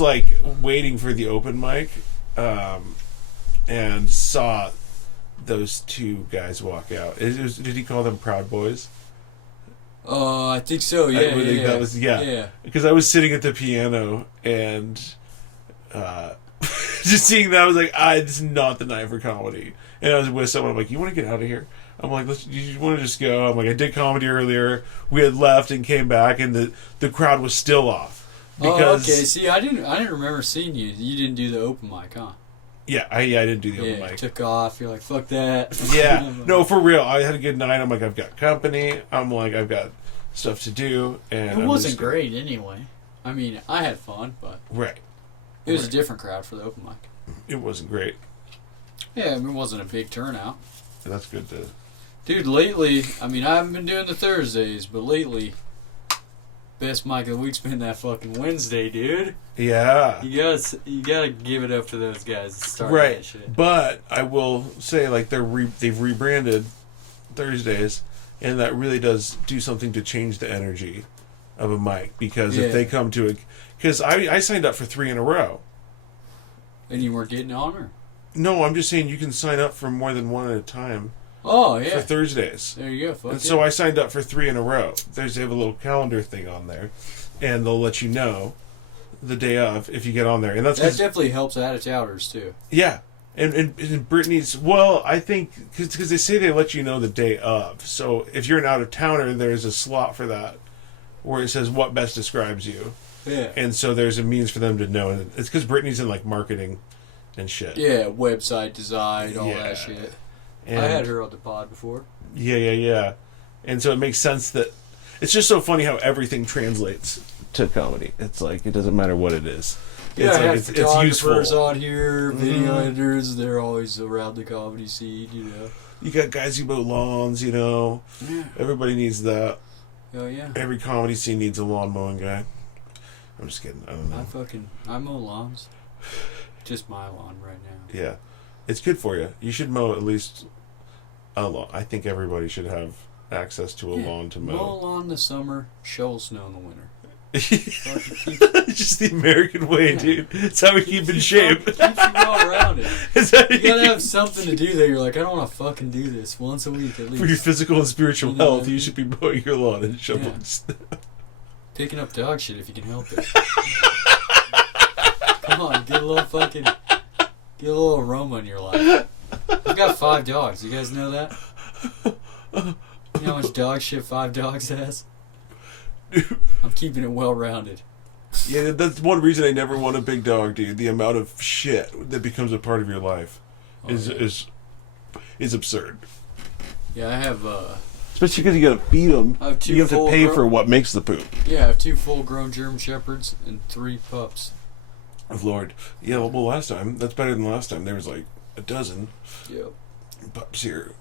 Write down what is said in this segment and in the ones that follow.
like waiting for the open mic, and saw those two guys walk out. Did he call them Proud Boys? I think so. Yeah, That was Because I was sitting at the piano and just seeing that, I was like, this is not the night for comedy. And I was with someone. I'm like, you want to get out of here? I'm like, you want to just go? I'm like, I did comedy earlier. We had left and came back, and the crowd was still off. Because, okay. See, I didn't remember seeing you. You didn't do the open mic, huh? Yeah, I didn't do the open mic. Took off. You're like, fuck that. Yeah, no, for real. I had a good night. I'm like, I've got company. I'm like, I've got stuff to do, and it wasn't great anyway. I mean, I had fun, but it was a different crowd for the open mic. It wasn't great. Yeah, I mean, it wasn't a big turnout. That's good to. Dude, lately, I mean, I haven't been doing the Thursdays, but lately, best mic of the week's been that fucking Wednesday, dude. Yeah. You gotta give it up to those guys that started that shit. But I will say, like, they've rebranded Thursdays, and that really does do something to change the energy of a mic. Because if they come to it, because I signed up for 3 in a row. And you weren't getting on, or? No, I'm just saying you can sign up for more than one at a time. Oh, yeah. For Thursdays. There you go. So I signed up for 3 in a row. They have a little calendar thing on there, and they'll let you know the day of if you get on there. And that definitely helps out-of-towners, too. Yeah. And Brittany's, well, I think, because they say they let you know the day of. So if you're an out-of-towner, there's a slot for that where it says what best describes you. Yeah. And so there's a means for them to know. And it's because Brittany's in, like, marketing and shit. Yeah, website design, all that shit. And I had her on the pod before. Yeah. And so it makes sense that it's just so funny how everything translates to comedy. It's like it doesn't matter what it is. Yeah, it's I have photographers useful. on here, video editors. They're always around the comedy scene, you know. You got guys who mow lawns, you know. Yeah. Everybody needs that. Oh yeah. Every comedy scene needs a lawn mowing guy. I'm just kidding. I don't know. I mow lawns. Just my lawn right now. Yeah. It's good for you. You should mow at least a lawn. I think everybody should have access to a lawn to mow. Mow a lawn in the summer, shovel snow in the winter. It's just the American way, dude. It's how we keep in shape. Keeps you well rounded. You gotta have something to do that you're like, I don't want to fucking do this once a week at least. For your physical and spiritual health, you should be mowing your lawn and shoveling snow. Picking up dog shit if you can help it. Come on, get a little aroma in your life. I've got 5 dogs. You guys know that? You know how much dog shit 5 dogs has? I'm keeping it well rounded. Yeah, that's one reason I never want a big dog, dude. The amount of shit that becomes a part of your life is absurd. Yeah, I have especially because you gotta feed them. You have to pay for what makes the poop. Yeah, I have 2 full-grown German Shepherds and 3 pups. Oh, Lord. Yeah, well, last time, that's better than last time. There was like a dozen pups here.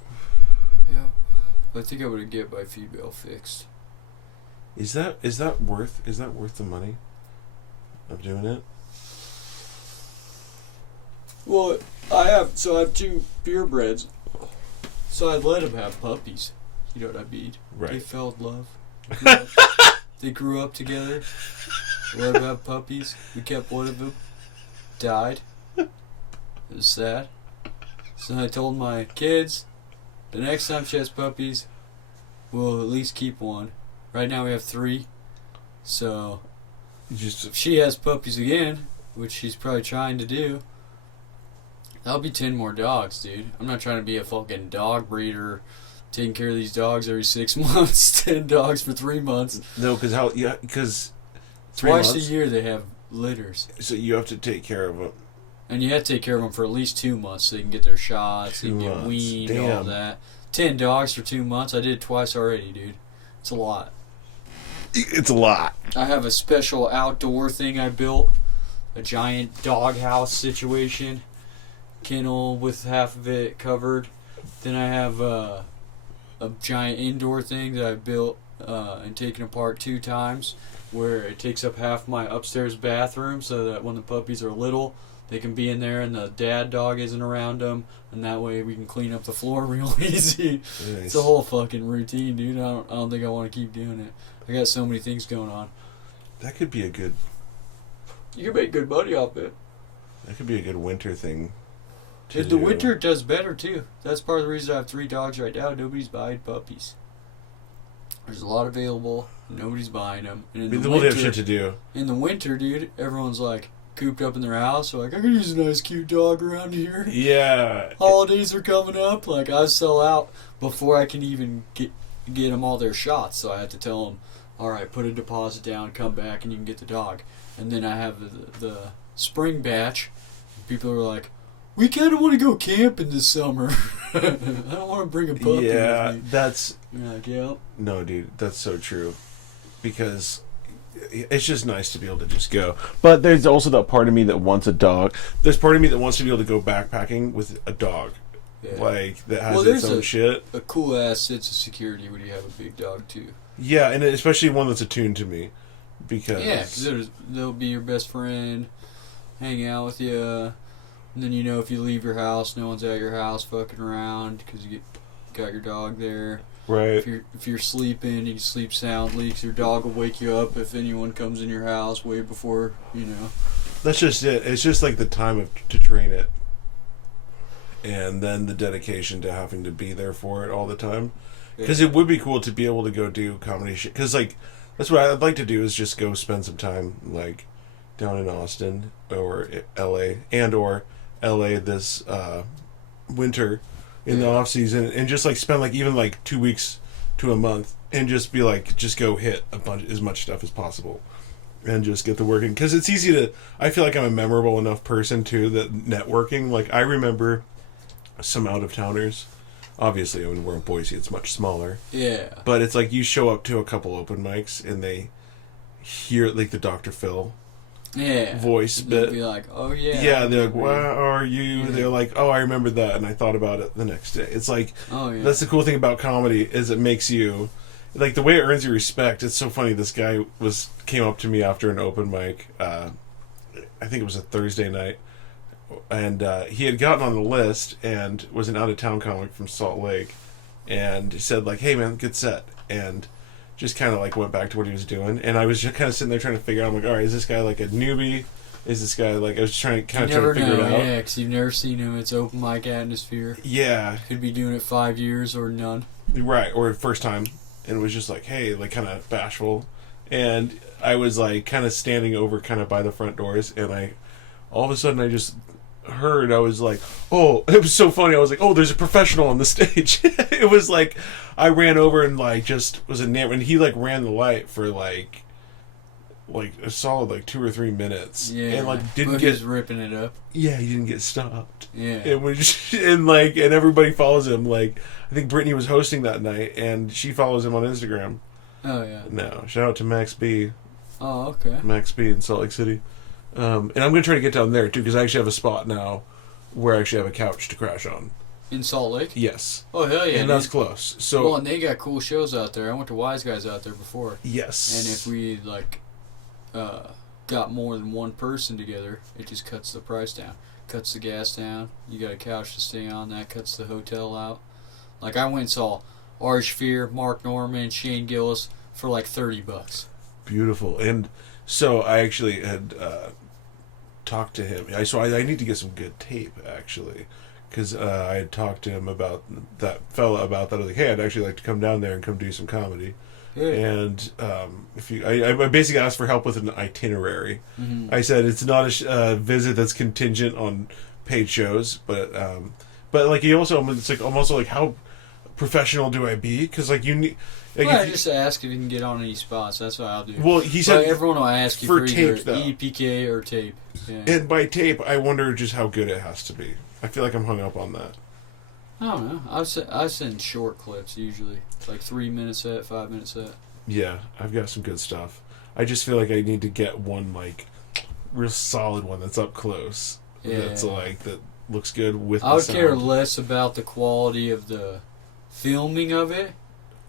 Yeah. I think I would get my female fixed. Is that worth the money of doing it? Well, I have 2 purebreds, so I let them have puppies. You know what I mean? Right. They fell in love. They grew up together. Let them have puppies. We kept one of them. Died. It was sad. So I told my kids, the next time she has puppies, we'll at least keep one. Right now we have 3. So if she has puppies again, which she's probably trying to do, that'll be 10 more dogs, dude. I'm not trying to be a fucking dog breeder, taking care of these dogs every 6 months, 10 dogs for 3 months. No, because twice a year they have litters. So you have to take care of them. And you have to take care of them for at least 2 months so they can get their shots, they can get weaned, all that. 10 dogs for 2 months. I did it twice already, dude. It's a lot. It's a lot. I have a special outdoor thing I built. A giant doghouse situation. Kennel with half of it covered. Then I have a giant indoor thing that I built and taken apart 2 times, where it takes up half my upstairs bathroom so that when the puppies are little, they can be in there and the dad dog isn't around them, and that way we can clean up the floor real easy. Nice. It's a whole fucking routine, dude. I don't think I want to keep doing it. I got so many things going on. That could be a good You can make good money off it. That could be a good winter thing. In the winter, it does better, too. That's part of the reason I have 3 dogs right now. Nobody's buying puppies. There's a lot available. Nobody's buying them. And in the winter, have shit to do. In the winter, dude, everyone's like cooped up in their house. So like, I could use a nice, cute dog around here. Yeah. Holidays are coming up. Like, I sell out before I can even get them all their shots. So I have to tell them, all right, put a deposit down, come back, and you can get the dog. And then I have the spring batch. People are like, we kind of want to go camping this summer. I don't want to bring a puppy with me. That's... You're like, yeah. No, dude, that's so true. Because it's just nice to be able to just go. But there's also that part of me that wants a dog. There's part of me that wants to be able to go backpacking with a dog. Yeah. Like, that has its own shit. A cool-ass sense of security when you have a big dog, too. Yeah, and especially one that's attuned to me. Because they'll be your best friend, hang out with you. And then, you know, if you leave your house, no one's at your house fucking around because you got your dog there. Right. If you're sleeping, you can sleep soundly because your dog will wake you up if anyone comes in your house way before, you know. That's just it. It's just like the time to train it. And then the dedication to having to be there for it all the time. Because it would be cool to be able to go do comedy shit. Because, like, that's what I'd like to do is just go spend some time, like, down in Austin or L.A. or L.A. this winter in the off season, and just like spend like even like 2 weeks to a month, and just be like, just go hit as much stuff as possible, and just get the working. Because it's easy to. I feel like I'm a memorable enough person too that networking. Like I remember some out of towners. Obviously, when we're in Boise, it's much smaller. Yeah. But it's like you show up to a couple open mics, and they hear like the Dr. Phil. Yeah. Voice bit. Be like, oh yeah. Yeah, they're like, where are you? Yeah. They're like, oh, I remember that, and I thought about it the next day. It's like, oh yeah. That's the cool thing about comedy is it makes you, like the way it earns you respect. It's so funny. This guy came up to me after an open mic. I think it was a Thursday night, and he had gotten on the list and was an out of town comic from Salt Lake, and he said like, hey man, good set, and just kind of like went back to what he was doing, and I was just kind of sitting there trying to figure out. I'm like, all right, is this guy like a newbie? Is this guy like? I was trying to figure it out. Yeah, because you've never seen him. It's open mic atmosphere. Yeah, could be doing it 5 years or none. Right, or first time, and it was just like, hey, like kind of bashful, and I was like kind of standing over kind of by the front doors, and all of a sudden I just heard, I was like, oh, it was so funny. I was like, oh, there's a professional on the stage. It was like I ran over and like just was enamored, and he like ran the light for like a solid like 2 or 3 minutes. Yeah, and like didn't get ripping it up. Yeah, he didn't get stopped. Yeah, it was and everybody follows him. Like I think Brittany was hosting that night, and she follows him on Instagram. Oh yeah. No, shout out to Max B. Oh okay. Max B in Salt Lake City. And I'm going to try to get down there, too, because I actually have a spot now where I actually have a couch to crash on. In Salt Lake? Yes. Oh, hell yeah. And that's close. So, well, and they got cool shows out there. I went to Wise Guys out there before. Yes. And if we, got more than one person together, it just cuts the price down. Cuts the gas down. You got a couch to stay on. That cuts the hotel out. Like, I went and saw Arj Fear, Mark Norman, Shane Gillis for, $30. Beautiful. And so I actually had... talked to him. I need to get some good tape actually, because I had talked to him about that fella about that. I was like, hey, I'd actually like to come down there and come do some comedy. Yeah. And I basically asked for help with an itinerary. Mm-hmm. I said it's not a visit that's contingent on paid shows, but he also, it's like I'm also like, how professional do I be? Because you need. Well, just ask if you can get on any spots. That's what I'll do. Well, he said everyone will ask you for tape, either EPK or tape. Yeah. And by tape, I wonder just how good it has to be. I feel like I'm hung up on that. I don't know. I send short clips usually, 3 minute set, 5 minute set. Yeah, I've got some good stuff. I just feel like I need to get one real solid one that's up close. Yeah. That's that looks good with. I would care less about the quality of the filming of it,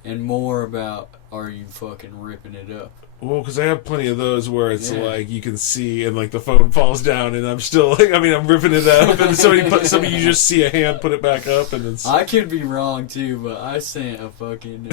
and more about, are you fucking ripping it up? Well, because I have plenty of those where it's you can see and the phone falls down and I'm still I'm ripping it up and somebody you just see a hand put it back up and it's. I could be wrong too, but I sent a fucking.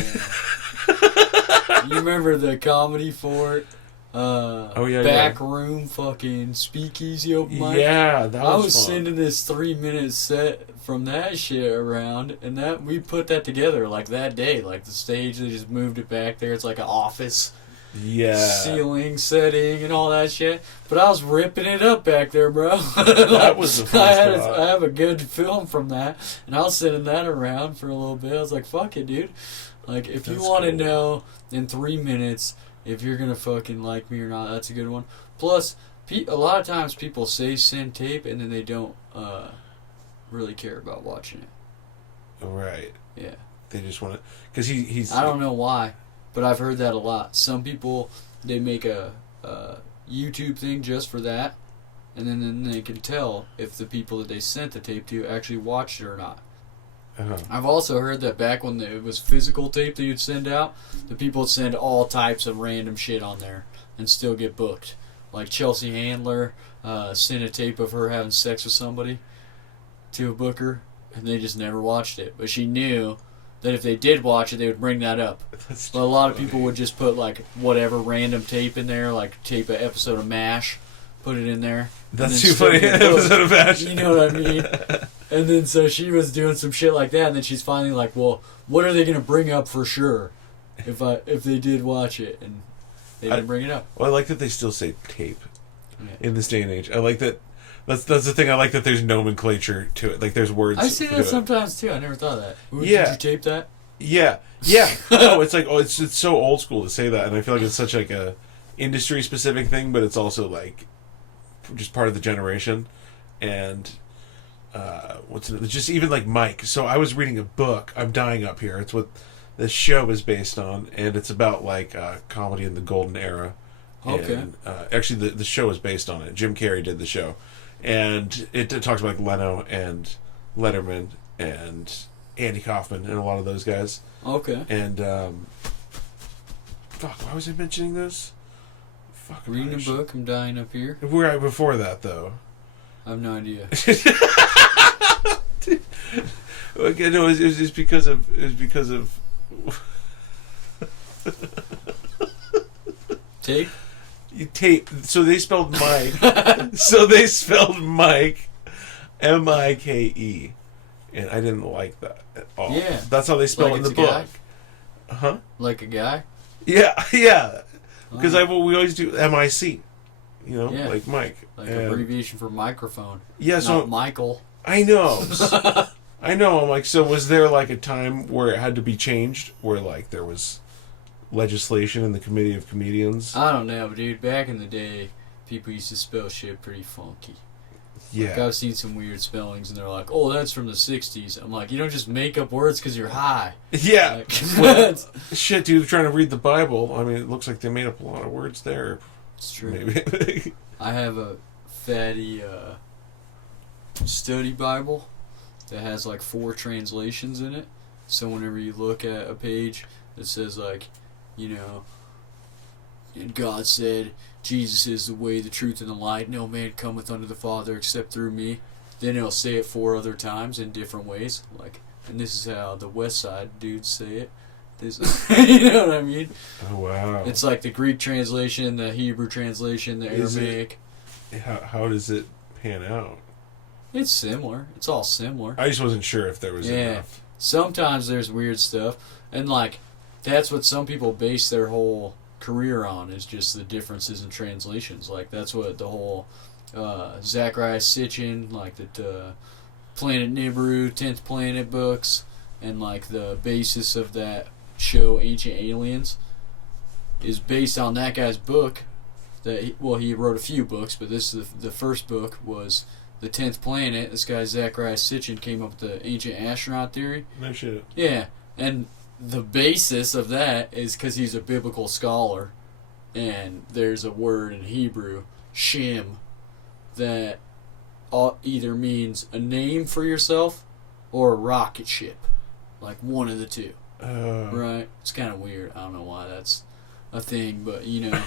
You remember the Comedy Fort? back room fucking speakeasy open mic. Yeah, that was I was fun. sending this 3-minute set from that shit around, and that we put that together like that day. Like the stage, they just moved it back there. It's like an office. Yeah. Ceiling setting and all that shit. But I was ripping it up back there, bro. That was the fun spot. I have a good film from that, and I was sending that around for a little bit. I was like, fuck it, dude. Like, if you want to know in 3 minutes if you're going to fucking like me or not, that's a good one. Plus, a lot of times people say send tape, and then they don't really care about watching it. Right. Yeah. They just want to... Because he's... I don't know why, but I've heard that a lot. Some people, they make a YouTube thing just for that, and then they can tell if the people that they sent the tape to actually watched it or not. Uh-huh. I've also heard that back when it was physical tape that you'd send out, the people would send all types of random shit on there and still get booked. Like Chelsea Handler sent a tape of her having sex with somebody to a booker, and they just never watched it. But she knew that if they did watch it, they would bring that up. But a lot of people would just put like whatever random tape in there, like tape an episode of MASH, put it in there. That's too funny. An episode of MASH. You know what I mean? And then so she was doing some shit like that, and then she's finally like, well, what are they going to bring up for sure if they did watch it? And they didn't bring it up. Well, I like that they still say tape in this day and age. I like that. That's the thing. I like that there's nomenclature to it. Like there's words. I see that sometimes too. I never thought of that. Yeah. Did you tape that? Yeah. No, it's like it's so old school to say that, and I feel like it's such like a industry specific thing, but it's also like just part of the generation. And just even like Mike. So I was reading a book. I'm dying up here. It's what this show is based on, and it's about like comedy in the golden era. Okay. And, actually, the show is based on it. Jim Carrey did the show, and it talks about like Leno and Letterman and Andy Kaufman and a lot of those guys. Okay. And fuck, why was I mentioning this? Fuck, reading a book. I'm dying up here. We're right before that though. I have no idea. Okay, no, it was because of tape. You tape. So they spelled Mike. So they spelled Mike, Mike, and I didn't like that at all. Yeah, that's how they spell like it in the book. Huh? Like a guy. Yeah. Because we always do MIC. You know, like Mike. Like abbreviation for microphone. Yeah, not so Michael. I know. I know. I'm like, so was there like a time where it had to be changed, where like there was legislation in the Committee of Comedians? I don't know, dude. Back in the day, people used to spell shit pretty funky. Yeah. Like, I've seen some weird spellings, and they're like, "Oh, that's from the '60s." I'm like, you don't just make up words because you're high. Yeah. Like, well, shit, dude. Trying to read the Bible. I mean, it looks like they made up a lot of words there. It's true. Maybe. I have a fatty study Bible that has like 4 translations in it. So whenever you look at a page that says like, you know, and God said, Jesus is the way, the truth, and the light. No man cometh unto the Father except through me. Then it'll say it 4 other times in different ways. Like, and this is how the West Side dudes say it. This, you know what I mean? Oh wow! It's like the Greek translation, the Hebrew translation, the Aramaic. How does it pan out? It's similar. It's all similar. I just wasn't sure if there was enough. Sometimes there's weird stuff, and like that's what some people base their whole career on, is just the differences in translations. Like that's what the whole Zacharias Sitchin, like the Planet Nibiru, 10th Planet books, and like the basis of that show, Ancient Aliens, is based on that guy's book. He wrote a few books, but this is the first book was the 10th Planet. This guy Zacharias Sitchin came up with the ancient astronaut theory. No shit. Yeah, and the basis of that is because he's a biblical scholar, and there's a word in Hebrew, Shem, that either means a name for yourself or a rocket ship, like one of the two. Right? It's kind of weird. I don't know why that's a thing, but you know,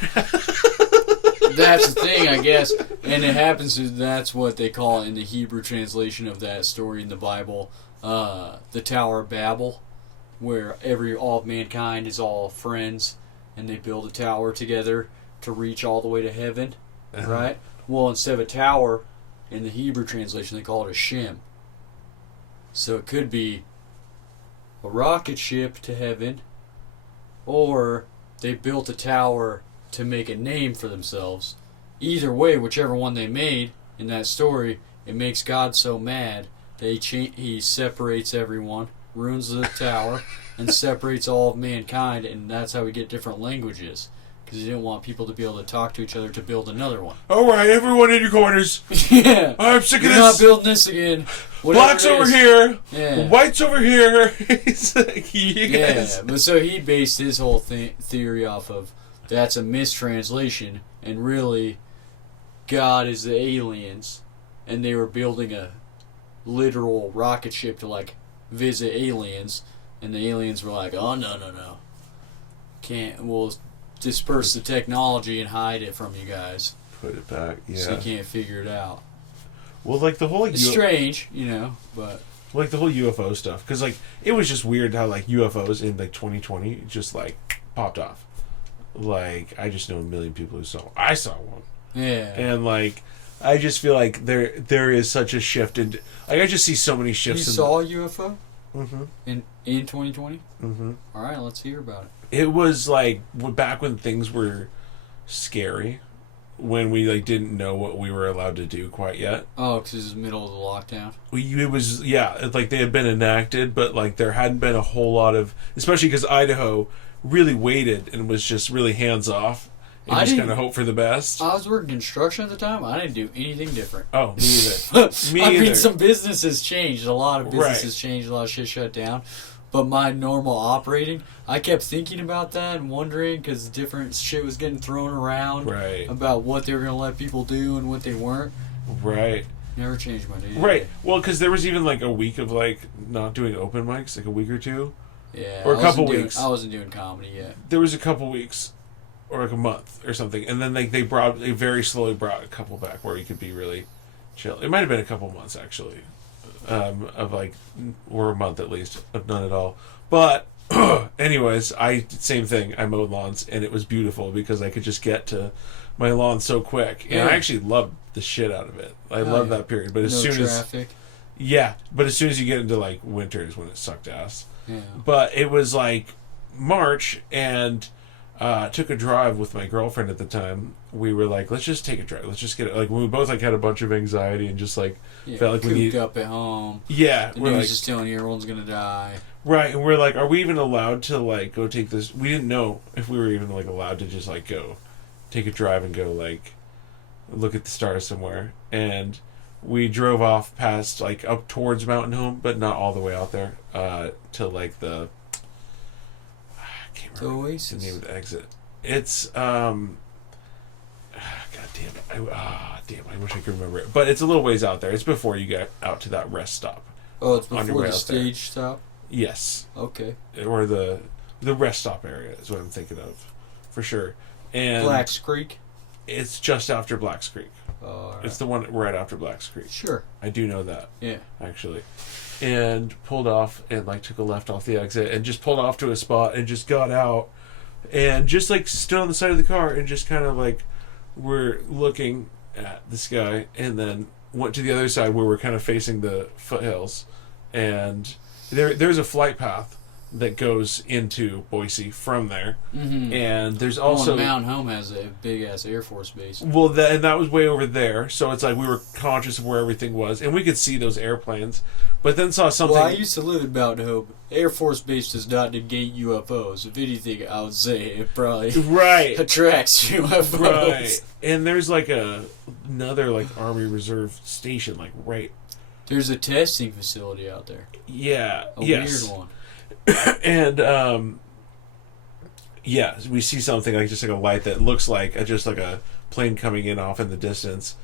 that's the thing, I guess. And it happens to, that's what they call it in the Hebrew translation of that story in the Bible, the Tower of Babel, where all of mankind is all friends, and they build a tower together to reach all the way to heaven, right? Well, instead of a tower, in the Hebrew translation, they call it a shem. So it could be a rocket ship to heaven, or they built a tower to make a name for themselves. Either way, whichever one they made in that story, it makes God so mad that he separates everyone, ruins the tower, and separates all of mankind, and that's how we get different languages. Because he didn't want people to be able to talk to each other to build another one. All right, everyone in your corners. Yeah. I'm sick of this. You're not building this again. Black's over here. Yeah. White's over here. It's like, you guys. Yeah, but so he based his whole theory off of that's a mistranslation, and really God is the aliens, and they were building a literal rocket ship to like visit aliens, and the aliens were like, oh no, we'll disperse the technology and hide it from you guys. Put it back, yeah. So you can't figure it out. Well, like the whole it's strange, but like the whole UFO stuff, because like it was just weird how like UFOs in like 2020 just like popped off. Like I just know a million people who saw. I saw one. Yeah. And like I just feel like there is such a shift in. Like I just see so many shifts. You saw a UFO? Mm-hmm. In 2020? Mm-hmm. All right, let's hear about it. It was like back when things were scary, when we like didn't know what we were allowed to do quite yet. Oh, because it was the middle of the lockdown. It was like they had been enacted, but like there hadn't been a whole lot of, especially because Idaho really waited and was just really hands off. And just kind of hope for the best. I was working construction at the time. I didn't do anything different. Oh, me either. I mean, some businesses changed. A lot of businesses changed. A lot of shit shut down. But my normal operating, I kept thinking about that and wondering because different shit was getting thrown around about what they were going to let people do and what they weren't. Right. Never changed my day. Right. Well, because there was even like a week of like not doing open mics, like a week or two. Yeah. Or a couple weeks. I wasn't doing comedy yet. There was a couple weeks. Or like a month or something, and then like they very slowly brought a couple back where you could be really chill. It might have been a couple months actually, of like, or a month at least of none at all. But anyways, same thing. I mowed lawns and it was beautiful because I could just get to my lawn so quick, and I actually loved the shit out of it. I love that period. But as soon traffic. But as soon as you get into like winter is when it sucked ass. Yeah. But it was like March and. Took a drive with my girlfriend at the time. We were like, let's just take a drive. Let's just get it. Like, we both like had a bunch of anxiety and just like felt like we need up at home. Yeah, the news is telling you everyone's gonna die. Right, and we're like, are we even allowed to like go take this? We didn't know if we were even like allowed to just like go take a drive and go like look at the stars somewhere. And we drove off past like up towards Mountain Home, but not all the way out there to like the. The Oasis. The name of the exit. It's God damn it! I wish I could remember it. But it's a little ways out there. It's before you get out to that rest stop. Oh, it's before the stage stop. Yes. Okay. Or the rest stop area is what I'm thinking of, for sure. And Blacks Creek. It's just after Blacks Creek. Right. It's the one right after Blacks Creek. Sure. I do know that. Yeah. Actually. And pulled off and like took a left off the exit and just pulled off to a spot and just got out and just like stood on the side of the car and just kind of like we're looking at the sky and then went to the other side where we're kind of facing the foothills, and there's a flight path that goes into Boise from there. Mm-hmm. And there's also Mountain Home has a big ass Air Force base. Well, that was way over there, so it's like we were conscious of where everything was, and we could see those airplanes. But then saw something. Well, I used to live in Mountain Home. Air Force Base does not negate UFOs. If anything, I would say it probably attracts UFOs. Right. And there's like another like Army Reserve station, like right. There's a testing facility out there. Yeah. A weird one. And we see something like just like a light that looks like just like a plane coming in off in the distance,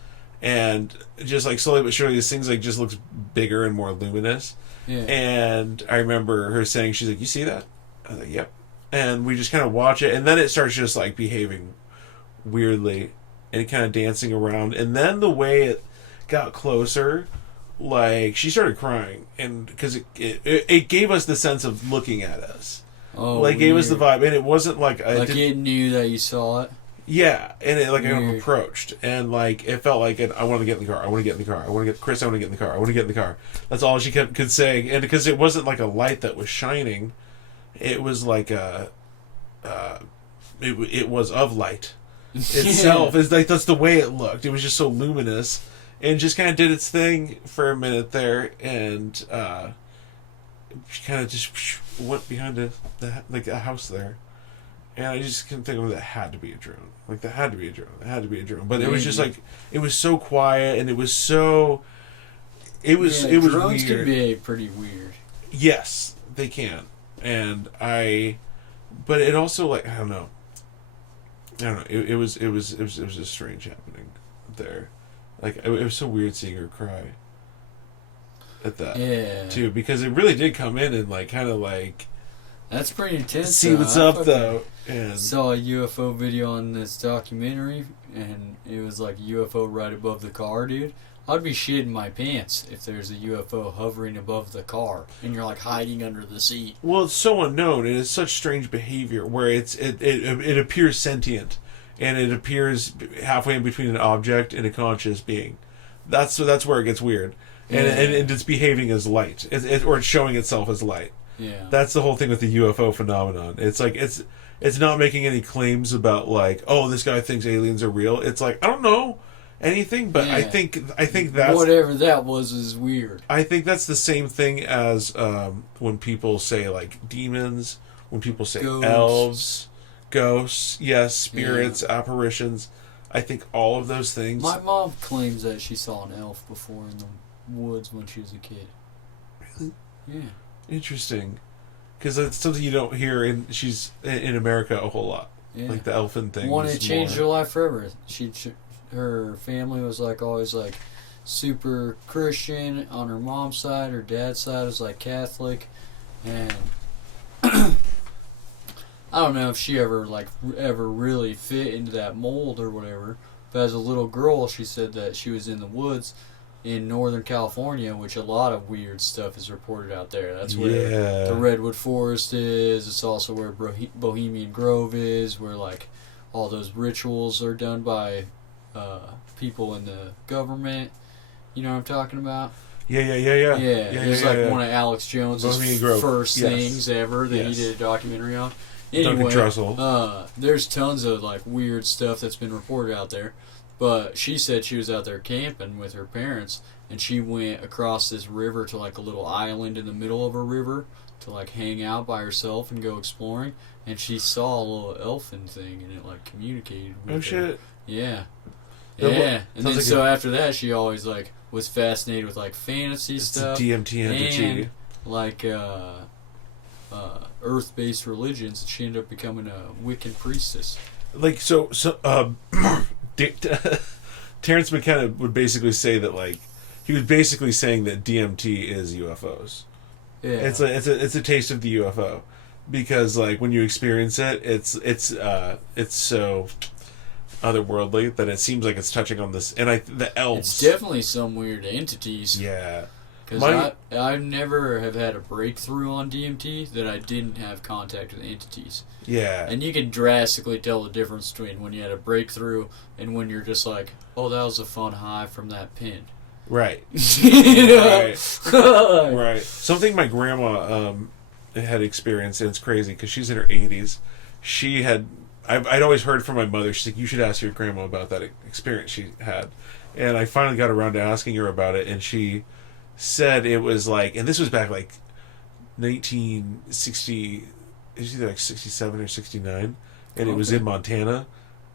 and just like slowly but surely this thing's like just looks bigger and more luminous. Yeah. And I remember her saying, she's like, "You see that?" I was like, "Yep." And we just kind of watch it, and then it starts just like behaving weirdly and kind of dancing around, and then the way it got closer. Like, she started crying, and because it gave us the sense of looking at us. Oh, like, gave us the vibe, and it wasn't like... it knew that you saw it? Yeah, and it like I got Weird. approached, and like it felt like I want to get in the car. I want to get in the car. I want to get Chris. I want to get in the car. I want to get in the car. That's all she could say, and because it wasn't like a light that was shining, it was like it was of light itself. It's like that's the way it looked. It was just so luminous, and just kind of did its thing for a minute there, and she kind of just went behind a house there. And I just couldn't think of it. That had to be a drone. Like, that had to be a drone. It had to be a drone. But it was just like, it was so quiet, and it was so... It was drones weird. Drones can be pretty weird. Yes, they can. And but it also, like, I don't know. It was just strange happening there. Like, it was so weird seeing her cry at that. Yeah. Too, because it really did come in and, like, kind of, like... That's pretty intense. See what's up, though. And saw a UFO video on this documentary, and it was like a UFO right above the car, dude. I'd be shitting my pants if there's a UFO hovering above the car, and you're like hiding under the seat. Well, it's so unknown, and it's such strange behavior where it appears sentient, and it appears halfway in between an object and a conscious being. That's where it gets weird, and it's behaving as light, or it's showing itself as light. Yeah, that's the whole thing with the UFO phenomenon. It's like it's not making any claims about like, oh, this guy thinks aliens are real. It's like, I don't know anything, but I think that's whatever that was is weird. I think that's the same thing as when people say like demons, when people say elves, ghosts, yes, spirits, apparitions. I think all of those things. My mom claims that she saw an elf before in the woods when she was a kid. Really? Yeah. Interesting, because it's something you don't hear she's in America a whole lot. Yeah. Like the elfin thing. It changed her life forever. Her family was like always like super Christian on her mom's side. Her dad's side was like Catholic, and I don't know if she ever really fit into that mold or whatever. But as a little girl, she said that she was in the woods in Northern California, which a lot of weird stuff is reported out there. That's where the Redwood Forest is. It's also where Bohemian Grove is, where like all those rituals are done by people in the government. You know what I'm talking about? Yeah. It was one of Alex Jones's first things ever that he did a documentary on. Anyway, there's tons of like weird stuff that's been reported out there. But she said she was out there camping with her parents, and she went across this river to like a little island in the middle of a river to like hang out by herself and go exploring. And she saw a little elfin thing, and it like communicated with her. Shit. Yeah. Yeah. And then so after that, she always like was fascinated with like fantasy stuff. DMT entity. And like earth-based religions. She ended up becoming a Wiccan priestess. Like Terrence McKenna would basically say that like he was basically saying that DMT is UFOs. Yeah, it's a taste of the UFO, because like when you experience it, it's so otherworldly that it seems like it's touching on this. And the elves. It's definitely some weird entities. Yeah. Because I never have had a breakthrough on DMT that I didn't have contact with entities. Yeah. And you can drastically tell the difference between when you had a breakthrough and when you're just like, oh, that was a fun high from that pin. Right. Right. Right. Something my grandma had experienced, and it's crazy because she's in her 80s. I'd always heard from my mother, she's like, you should ask your grandma about that experience she had. And I finally got around to asking her about it, and she said it was like, and this was back like 1960, it was either like 67 or 69, and it was in Montana,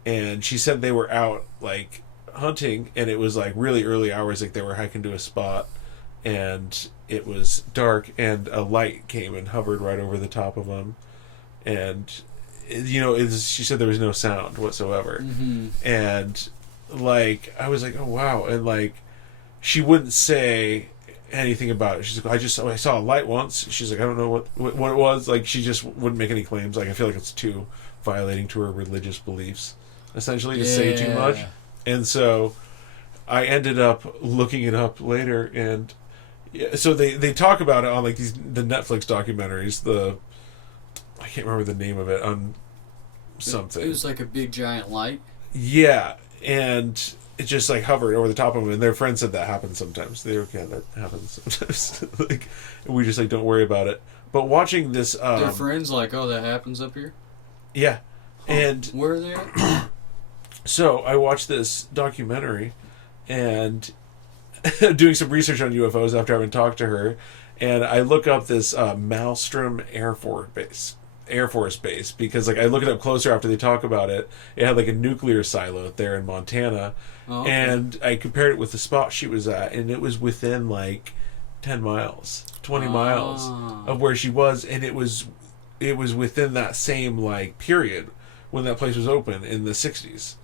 and she said they were out like hunting, and it was like really early hours, like they were hiking to a spot, and it was dark, and a light came and hovered right over the top of them, and she said there was no sound whatsoever. Mm-hmm. And like I was like, oh wow. And like she wouldn't say anything about it. She's like, I saw a light once. She's like, I don't know what it was. Like she just wouldn't make any claims. Like I feel like it's too violating to her religious beliefs, essentially, to say too much. And so I ended up looking it up later, and so they talk about it on like the Netflix documentaries. I can't remember the name of it. something. It was like a big giant light. Yeah, and it just like hovered over the top of them. And their friend said that happens sometimes. They were, yeah, that happens sometimes. Like, we just like don't worry about it. But watching this, their friends like, oh, that happens up here. Yeah, huh. And where are they at? So I watched this documentary, and doing some research on UFOs after having talked to her, and I look up this Maelstrom Air Force Base, because like I look it up closer after they talk about it. It had like a nuclear silo there in Montana, okay. And I compared it with the spot she was at, and it was within like 10 miles, 20 miles of where she was, and it was within that same like period when that place was open in the 60s.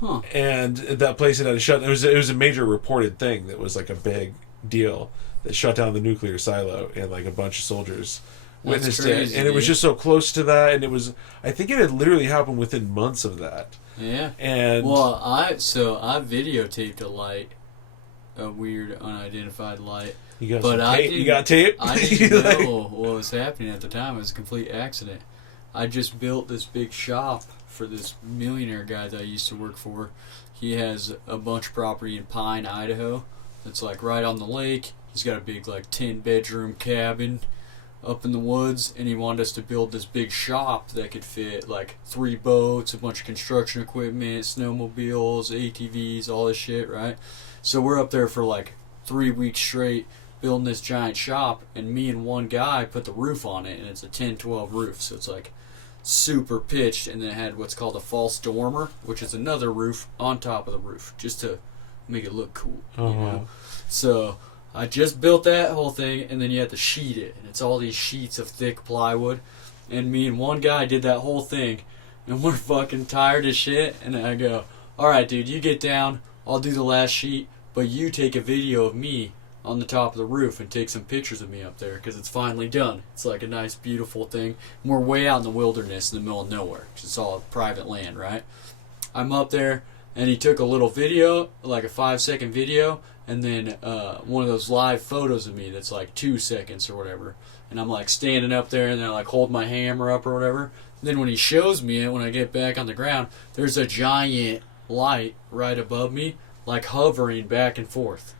Huh. And that place had a shut. It was a major reported thing that was like a big deal that shut down the nuclear silo, and like a bunch of soldiers witnessed it. And it was just so close to that, and it was, I think it had literally happened within months of that. Yeah. And well, I videotaped a light, a weird unidentified light. You got tape? I didn't know what was happening at the time. It was a complete accident. I just built this big shop for this millionaire guy that I used to work for. He has a bunch of property in Pine, Idaho. It's like right on the lake. He's got a big like 10-bedroom cabin up in the woods, and he wanted us to build this big shop that could fit like 3 boats, a bunch of construction equipment, snowmobiles, ATVs, all this shit, right? So we're up there for like 3 weeks straight building this giant shop, and me and one guy put the roof on it, and it's a 10-12 roof, so it's like super pitched, and then it had what's called a false dormer, which is another roof on top of the roof, just to make it look cool. You know? So I just built that whole thing, and then you have to sheet it, and it's all these sheets of thick plywood, and me and one guy did that whole thing, and we're fucking tired as shit, and I go, alright dude, you get down, I'll do the last sheet, but you take a video of me on the top of the roof and take some pictures of me up there, because it's finally done. It's like a nice, beautiful thing. And we're way out in the wilderness in the middle of nowhere, because it's all private land, right? I'm up there, and he took a little video, like a 5-second video, and then one of those live photos of me that's like 2 seconds or whatever. And I'm like standing up there, and then I like hold my hammer up or whatever. And then when he shows me it, when I get back on the ground, there's a giant light right above me, like hovering back and forth.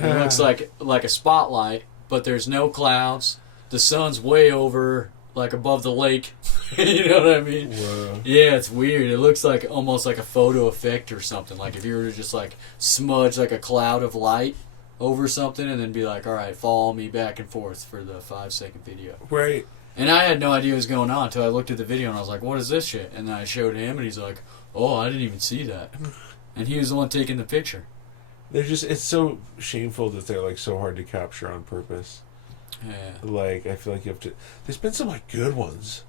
It looks like a spotlight, but there's no clouds. The sun's way over, like above the lake. You know what I mean? Whoa. Yeah, it's weird. It looks like almost like a photo effect or something. Like if you were to just like smudge like a cloud of light over something, and then be like, all right, follow me back and forth for the 5-second video. Right. And I had no idea what was going on until I looked at the video, and I was like, what is this shit? And then I showed him, and he's like, oh, I didn't even see that. And he was the one taking the picture. It's so shameful that they're like so hard to capture on purpose. Yeah. Like, I feel like you have to, there's been some like good ones.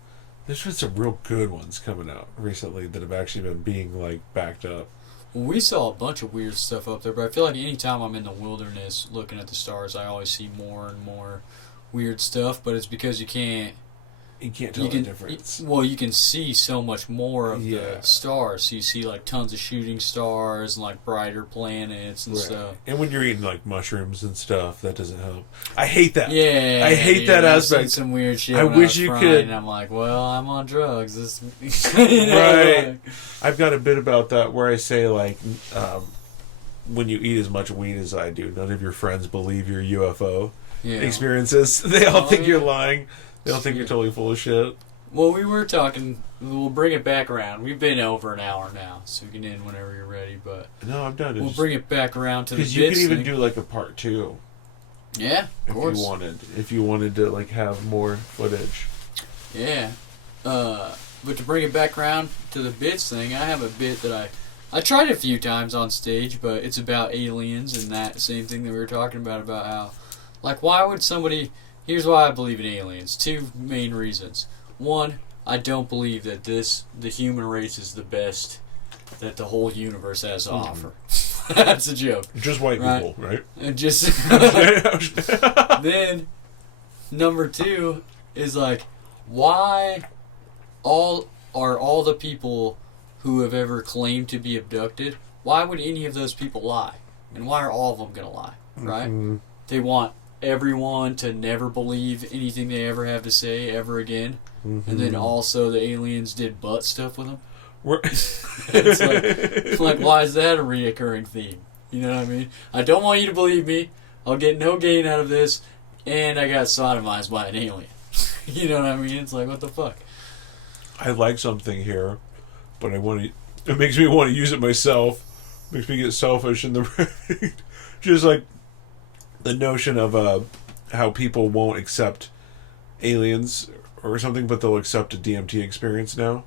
There's been some real good ones coming out recently that have actually been being like backed up. Well, we saw a bunch of weird stuff up there, but I feel like anytime I'm in the wilderness looking at the stars, I always see more and more weird stuff, but it's because you can't tell the difference. Well, you can see so much more of the stars. So you see like tons of shooting stars and like brighter planets and stuff. And when you're eating like mushrooms and stuff, that doesn't help. I hate that. Yeah, I hate that aspect. I've seen some weird shit. I wish you could. And I'm like, well, I'm on drugs. This, right. I've got a bit about that where I say like, when you eat as much weed as I do, none of your friends believe your UFO experiences. They all think you're lying. They don't think you're totally full of shit. Well, we were talking. We'll bring it back around. We've been over an hour now, so we can end whenever you're ready. But no, I'm done. We'll bring it back around to the bits. Because you could even do like a part 2. Yeah, of course. If you wanted to like have more footage. Yeah, but to bring it back around to the bits thing, I have a bit that I tried a few times on stage, but it's about aliens and that same thing that we were talking about how, like, why would somebody... Here's why I believe in aliens. 2 main reasons. 1, I don't believe that the human race is the best that the whole universe has to offer. That's a joke. Just white people, right? And just... Then, number 2 is like, why are all the people who have ever claimed to be abducted, why would any of those people lie? And why are all of them going to lie, right? Mm-hmm. They want everyone to never believe anything they ever have to say ever again. Mm-hmm. And then also the aliens did butt stuff with them. It's like, why is that a reoccurring theme? You know what I mean? I don't want you to believe me. I'll get no gain out of this. And I got sodomized by an alien. You know what I mean? It's like, what the fuck? I like something here, but it makes me want to use it myself. Makes me get selfish in the just like the notion of how people won't accept aliens or something, but they'll accept a DMT experience now.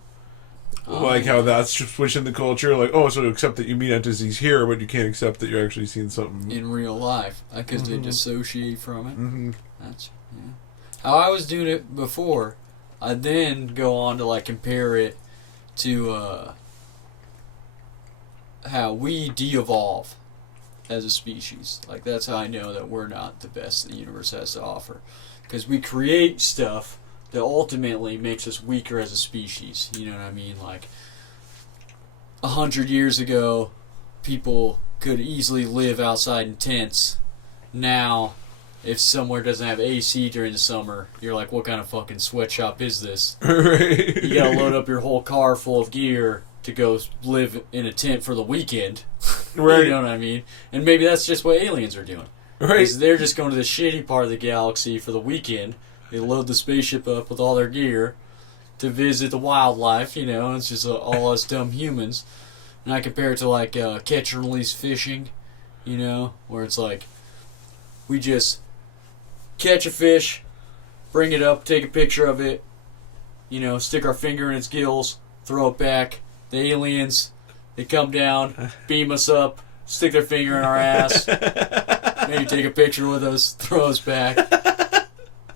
Like how that's just switching the culture. Like, oh, so accept that you meet entities here, but you can't accept that you're actually seeing something in real life because they dissociate from it. Mm-hmm. That's how I was doing it before. I then go on to like compare it to how we de-evolve as a species. Like that's how I know that we're not the best the universe has to offer, because we create stuff that ultimately makes us weaker as a species. You know what I mean? Like 100 years ago, people could easily live outside in tents. Now, if somewhere doesn't have AC during the summer, you're like, what kind of fucking sweatshop is this? Right. You gotta load up your whole car full of gear to go live in a tent for the weekend. Right. You know what I mean? And maybe that's just what aliens are doing. Right. Because they're just going to the shitty part of the galaxy for the weekend. They load the spaceship up with all their gear to visit the wildlife, you know, it's just all us dumb humans. And I compare it to like catch and release fishing, you know, where it's like we just catch a fish, bring it up, take a picture of it, you know, stick our finger in its gills, throw it back. The aliens, they come down, beam us up, stick their finger in our ass, maybe take a picture with us, throw us back.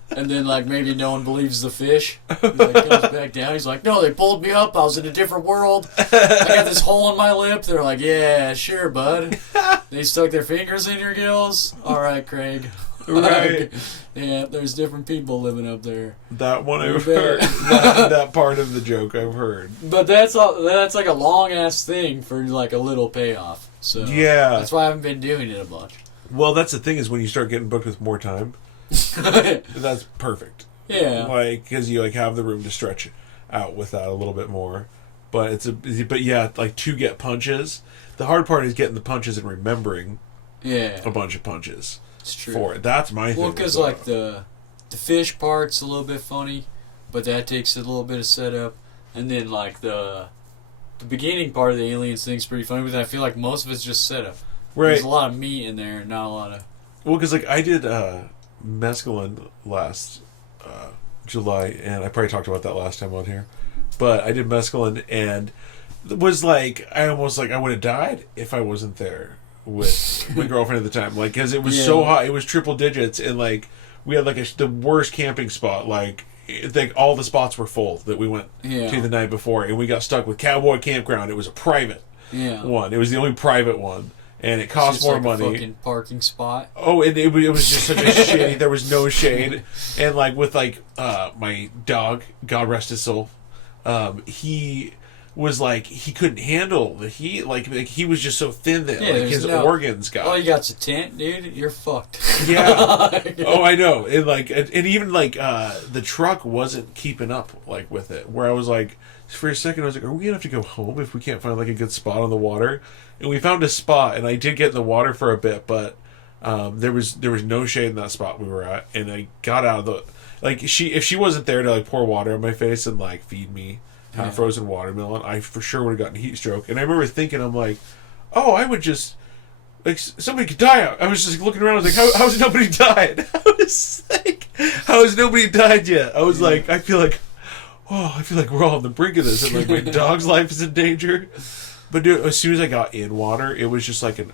And then, like, maybe no one believes the fish. He like, comes back down. He's like, no, they pulled me up. I was in a different world. I got this hole in my lip. They're like, yeah, sure, bud. They stuck their fingers in your gills. All right, Craig. Right. Yeah, there's different people living up there. That one I've heard. that part of the joke I've heard. But that's like a long-ass thing for, like, a little payoff. So yeah. That's why I haven't been doing it a bunch. Well, that's the thing is when you start getting booked with more time, that's perfect. Yeah. Like, because you like have the room to stretch out with that a little bit more. But but yeah, like to get punches. The hard part is getting the punches and remembering. Yeah. A bunch of punches. It's true. For it. That's my thing. Well, because like the fish part's a little bit funny, but that takes a little bit of setup, and then like the beginning part of the aliens thing's pretty funny, but I feel like most of it's just setup. Right. There's a lot of meat in there, not a lot of. Well, because like I did mescaline last July, and I probably talked about that last time on here, but I did mescaline, and it was like I almost like I would have died if I wasn't there with my girlfriend at the time, like because it was so hot, it was triple digits, and like we had like the worst camping spot, like all the spots were full that we went to the night before, and we got stuck with Cowboy Campground. It was a private one. It was the only private one. And it cost more money. A fucking parking spot. Oh, and it was just such a shitty. There was no shade, and like with like my dog, God rest his soul, he was like he couldn't handle the heat. Like he was just so thin that like his organs got. All you got's a tent, dude. You're fucked. Yeah. Oh, I know. And like and even like the truck wasn't keeping up like with it. Where I was like, for a second, I was like, are we gonna have to go home if we can't find like a good spot on the water? And we found a spot, and I did get in the water for a bit, but there was no shade in that spot we were at, and I got out of the like if she wasn't there to like pour water on my face and like feed me half frozen watermelon, I for sure would have gotten a heat stroke. And I remember thinking, I'm like, oh, I would just like somebody could die. I was just looking around, I was like, how's nobody died? I was like, how has nobody died yet? I was like, I feel like we're all on the brink of this, and like my dog's life is in danger. But dude, as soon as I got in water, it was just like it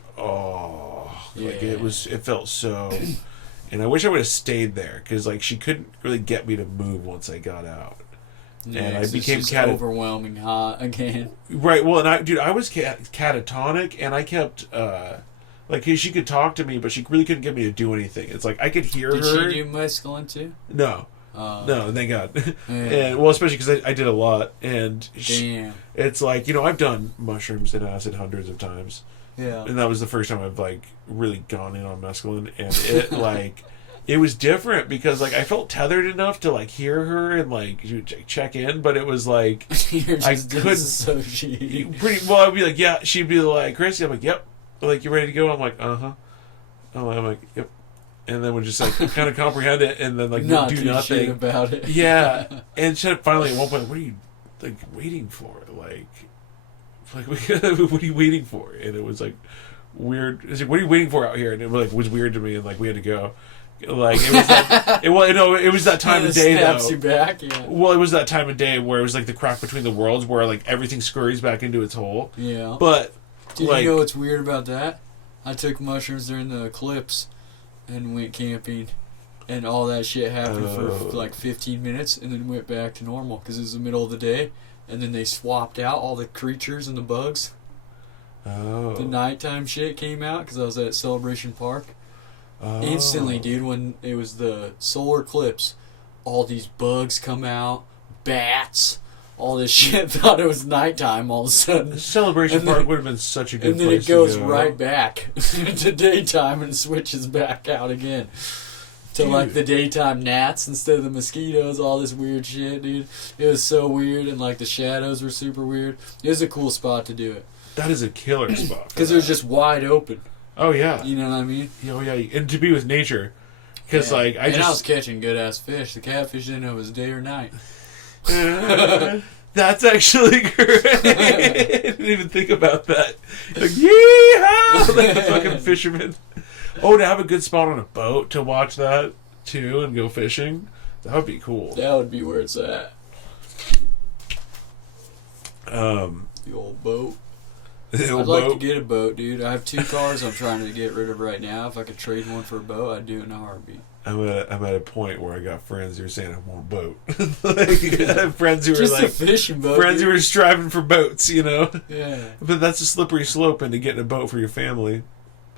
felt so. And I wish I would have stayed there because like she couldn't really get me to move once I got out. Yeah, and I became overwhelming hot again. Right. Well, and I was catatonic, and I kept like she could talk to me, but she really couldn't get me to do anything. It's like I could hear her. Did she do mescaline too? No. No, thank God. And well, especially because I did a lot, and it's like, you know, I've done mushrooms and acid hundreds of times. Yeah. And that was the first time I've like really gone in on mescaline, and it like it was different because like I felt tethered enough to like hear her and like check in, but it was like You're just I couldn't disassociating. pretty well. I'd be like, yeah. She'd be like, Chrissy. I'm like, yep. Like, you ready to go? I'm like, uh huh. I'm like, yep. And then would just like kind of comprehend it and then like Not do do nothing shit about it. Yeah. And she finally at one point, what are you like waiting for? Like what are you waiting for? And it was like weird. It's like, what are you waiting for out here? And it was weird to me, and like we had to go. Like it was that it was that time of day snaps though. you back, yeah. Well, it was that time of day where it was like the crack between the worlds, where like everything scurries back into its hole. Yeah. But Did like, you know what's weird about that? I took mushrooms during the eclipse and went camping, and all that shit happened for like 15 minutes, and then went back to normal because it was the middle of the day, and then they swapped out all the creatures and the bugs. Oh. The nighttime shit came out because I was at Celebration Park. Instantly, dude, when it was the solar eclipse, all these bugs come out, bats, all this shit. Thought it was nighttime all of a sudden. Celebration Park would have been such a good place. And then it goes right back to daytime and switches back out again to like the daytime gnats instead of the mosquitoes. All this weird shit, dude. It was so weird, and like the shadows were super weird. It was a cool spot to do it. That is a killer spot. Because it was just wide open. Oh yeah. You know what I mean? Oh yeah, and to be with nature, because like I was catching good ass fish. The catfish didn't know it was day or night. That's actually great. I didn't even think about that. Like yeehaw, like the fucking fisherman. Oh, to have a good spot on a boat to watch that too and go fishing, that would be cool. That would be where it's at. The old boat. I'd like to get a boat, dude. I have 2 cars I'm trying to get rid of right now. If I could trade one for a boat, I'd do it in a heartbeat. I'm at a point where I got friends who are saying I want a boat. Like, I have friends who just are like a fishing boat. Friends who are striving for boats, you know. Yeah. But that's a slippery slope into getting a boat for your family.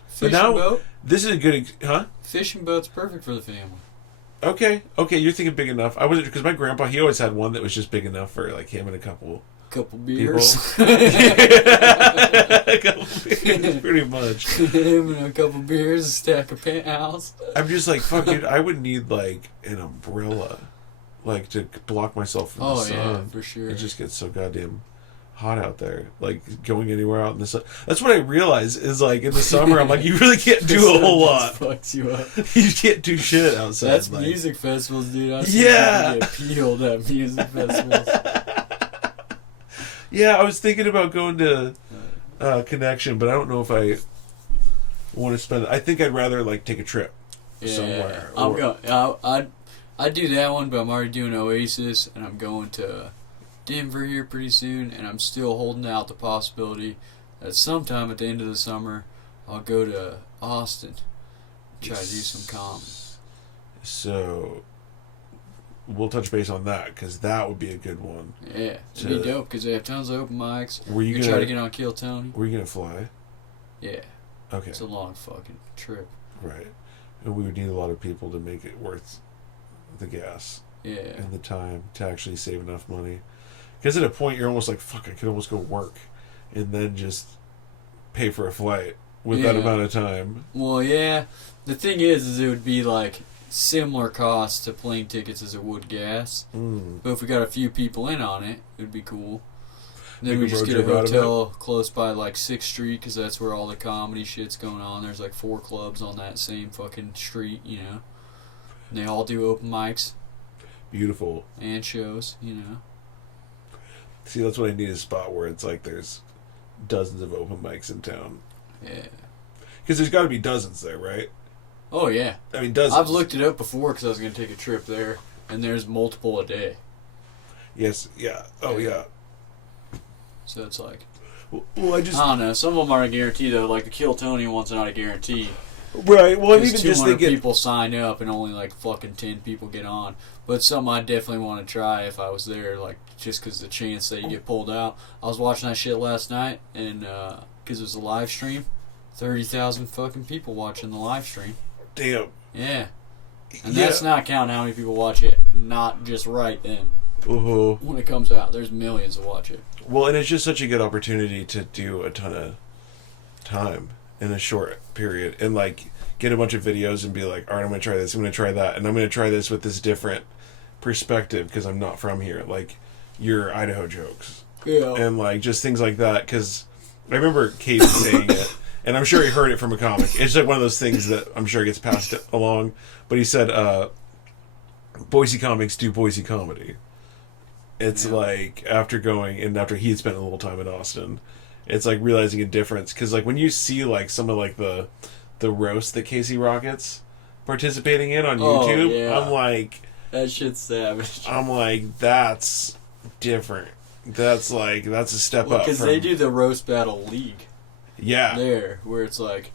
Fishing boat? This is a good, huh? Fishing boat's perfect for the family. Okay, you're thinking big enough. I wasn't, because my grandpa, he always had one that was just big enough for like him and a couple beers. A couple beers, pretty much. Him and a couple beers, a stack of penthouse. I'm just like, fuck, dude, I would need like an umbrella, like to block myself from the sun. Oh yeah, for sure. It just gets so goddamn hot out there. Like going anywhere out in the sun. That's what I realize is like in the summer, I'm like, you really can't do a whole lot. Fucks you up. You can't do shit outside. That's like, music festivals, dude. I see people get peeled at music festivals. Yeah, I was thinking about going to Connection, but I don't know if I want to spend. I think I'd rather like take a trip somewhere. I'd do that one, but I'm already doing Oasis, and I'm going to Denver here pretty soon, and I'm still holding out the possibility that sometime at the end of the summer I'll go to Austin, try to do some comedy. So we'll touch base on that because that would be a good one. Yeah, it'd be dope because they have tons of open mics. Were you gonna try to get on Kill Tony? Were you gonna fly? Yeah. Okay. It's a long fucking trip. Right, and we would need a lot of people to make it worth the gas. Yeah. And the time to actually save enough money. Because at a point you're almost like, fuck, I could almost go work and then just pay for a flight with that amount of time. Well, yeah. The thing is it would be like similar cost to plane tickets as it would gas. But if we got a few people in on it, it would be cool. And then we just get a hotel close by like 6th Street because that's where all the comedy shit's going on. There's like 4 clubs on that same fucking street, you know. And they all do open mics. Beautiful. And shows, you know. See, that's what I need, a spot where it's like there's dozens of open mics in town. Yeah. Because there's got to be dozens there, right? Oh, yeah. I mean, dozens. I've looked it up before because I was going to take a trip there, and there's multiple a day. Yes, yeah. Oh, yeah. So it's like... Well, I don't know. Some of them aren't a guarantee, though. Like the Kill Tony one's not a guarantee. Right. Well, I'm even just thinking... people sign up and only like fucking 10 people get on. But it's something I definitely want to try if I was there, like, just because the chance that you get pulled out. I was watching that shit last night, and because it was a live stream, 30,000 fucking people watching the live stream. Damn. Yeah. And that's not counting how many people watch it, not just right then. When it comes out, there's millions that watch it. Well, and it's just such a good opportunity to do a ton of time in a short period, and like get a bunch of videos and be like, all right, I'm gonna try this, I'm gonna try that, and I'm gonna try this with this different perspective because I'm not from here, like your Idaho jokes, and like just things like that. Because I remember Casey saying it, and I'm sure he heard it from a comic. It's like one of those things that I'm sure gets passed along. But he said, Boise comics do Boise comedy. It's like after he had spent a little time in Austin, it's like realizing a difference. Because like when you see like some of like the roast that Casey Rocket's participating in on YouTube, I'm like, that shit's savage. I'm like, that's different. That's a step up. Because they do the roast battle league. Yeah. There, where it's like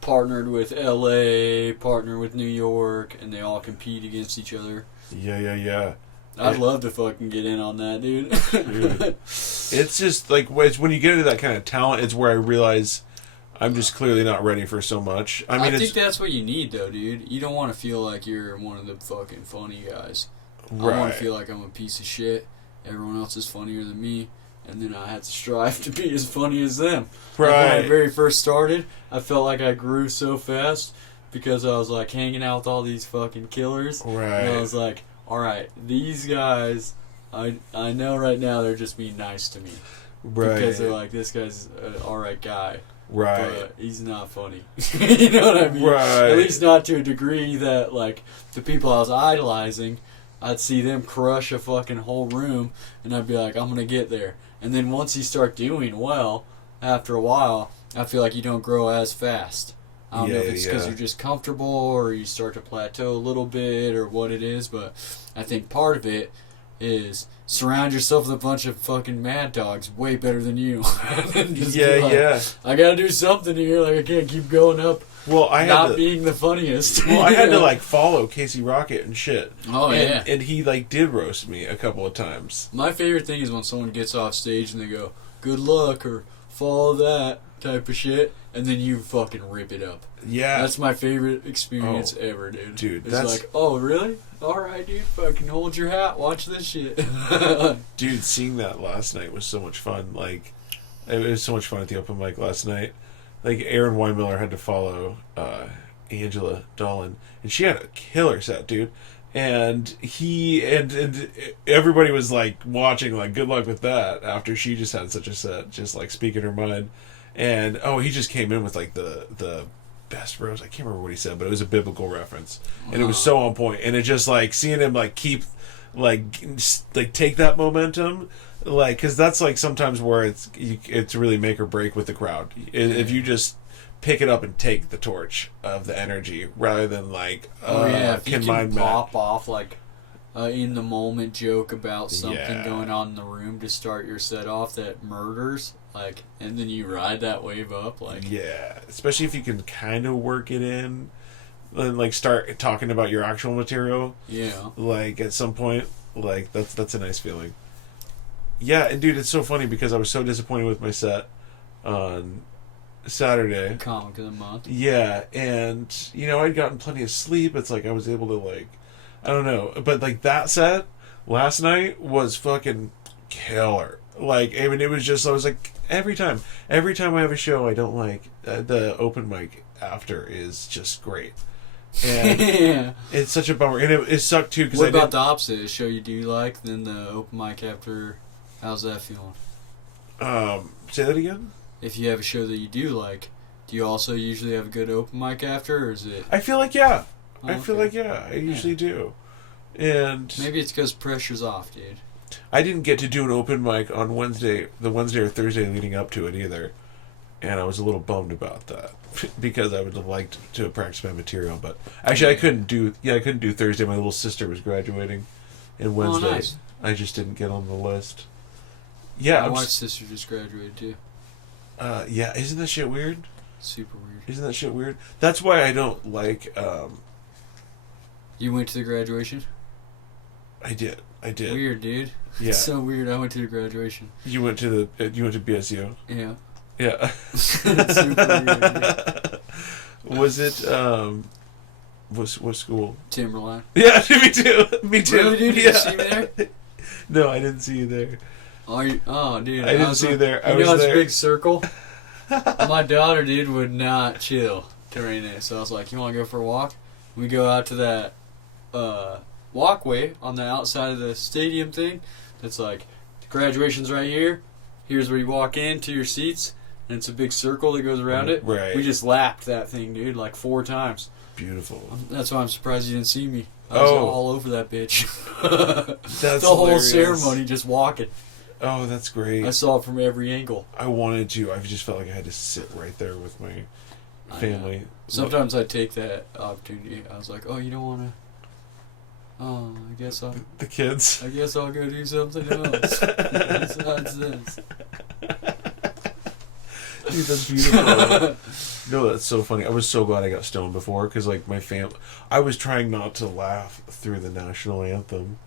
partnered with LA, partnered with New York, and they all compete against each other. Yeah. I'd love to fucking get in on that, dude. Dude. It's just like when you get into that kind of talent, it's where I realize I'm just clearly not ready for so much. I mean, I think that's what you need, though, dude. You don't want to feel like you're one of the fucking funny guys. Right. I want to feel like I'm a piece of shit. Everyone else is funnier than me, and then I have to strive to be as funny as them. Right. Like when I very first started, I felt like I grew so fast because I was like hanging out with all these fucking killers. Right. And I was like, all right, these guys, I know right now they're just being nice to me. Right. Because they're like, this guy's an alright guy. Right. But he's not funny. You know what I mean? Right. At least not to a degree that, like, the people I was idolizing, I'd see them crush a fucking whole room, and I'd be like, I'm gonna get there. And then once you start doing well, after a while, I feel like you don't grow as fast. I don't know if it's because you're just comfortable or you start to plateau a little bit or what it is, but I think part of it is surround yourself with a bunch of fucking mad dogs way better than you. Yeah. I gotta do something here. Like, I can't keep going up. Well, I had to, being the funniest. Well, I had to like follow Casey Rocket and shit. Oh, yeah. And he like did roast me a couple of times. My favorite thing is when someone gets off stage and they go, good luck, or follow that type of shit, and then you fucking rip it up. Yeah. That's my favorite experience ever, dude. Dude, it's like, oh, really? Alright, dude, fucking hold your hat, watch this shit. Dude, seeing that last night was so much fun. Like, it was so much fun at the open mic last night. Like, Aaron Weinmiller had to follow Angela Dolan, and she had a killer set, dude. And and everybody was like watching, like, good luck with that after she just had such a set, just like speaking her mind. And he just came in with like the best rose. I can't remember what he said, but it was a biblical reference, and it was so on point. And it just like seeing him like keep like take that momentum, like, because that's like sometimes where it's really make or break with the crowd. If you just pick it up and take the torch of the energy rather than like if you can pop off like in the moment joke about something going on in the room to start your set off that murders, like, and then you ride that wave up, like, especially if you can kind of work it in and like start talking about your actual material, like at some point, like that's a nice feeling. And dude, it's so funny because I was so disappointed with my set on Saturday, comic of the month, and I'd gotten plenty of sleep. It's like I was able to, like, I don't know, but like that set last night was fucking killer. Like, I mean, it was just, I was like, every time I have a show I don't like, the open mic after is just great. And it's such a bummer. And it sucked too. Cause what about the opposite? A show you do like, then the open mic after, how's that feeling? Say that again? If you have a show that you do like, do you also usually have a good open mic after, or is it? I feel like, I usually do. And maybe it's because pressure's off, dude. I didn't get to do an open mic on the Wednesday or Thursday leading up to it either, and I was a little bummed about that because I would have liked to practice my material. But actually, I couldn't do Thursday. My little sister was graduating, and Wednesday nice. I just didn't get on the list. My wife's sister just graduated too. Isn't that shit weird? Super weird. Isn't that shit weird? That's why I don't like. You went to the graduation? I did. Weird, dude. Yeah. It's so weird. I went to the graduation. You went to BSU? Yeah. Yeah. Super weird. Was it what school? Timberline. Yeah, me too. Me too. Really, dude? Did you see me there? No, I didn't see you there. Oh, dude. I didn't see you there. You know it's a big circle? My daughter, dude, would not chill during it. So I was like, you want to go for a walk? We go out to that walkway on the outside of the stadium thing. That's like, graduation's right here. Here's where you walk in to your seats. And it's a big circle that goes around it. Right. We just lapped that thing, dude, like 4 times. Beautiful. That's why I'm surprised you didn't see me. I was all over that bitch. That's the whole hilarious. ceremony just walking. Oh, that's great. I saw it from every angle. I wanted to. I just felt like I had to sit right there with my family. Sometimes I take that opportunity. I was like, oh, you don't want to... Oh, I guess I'll... The kids. I guess I'll go do something else. Besides this. Dude, that's beautiful. No, that's so funny. I was so glad I got stoned before because, like, my family... I was trying not to laugh through the national anthem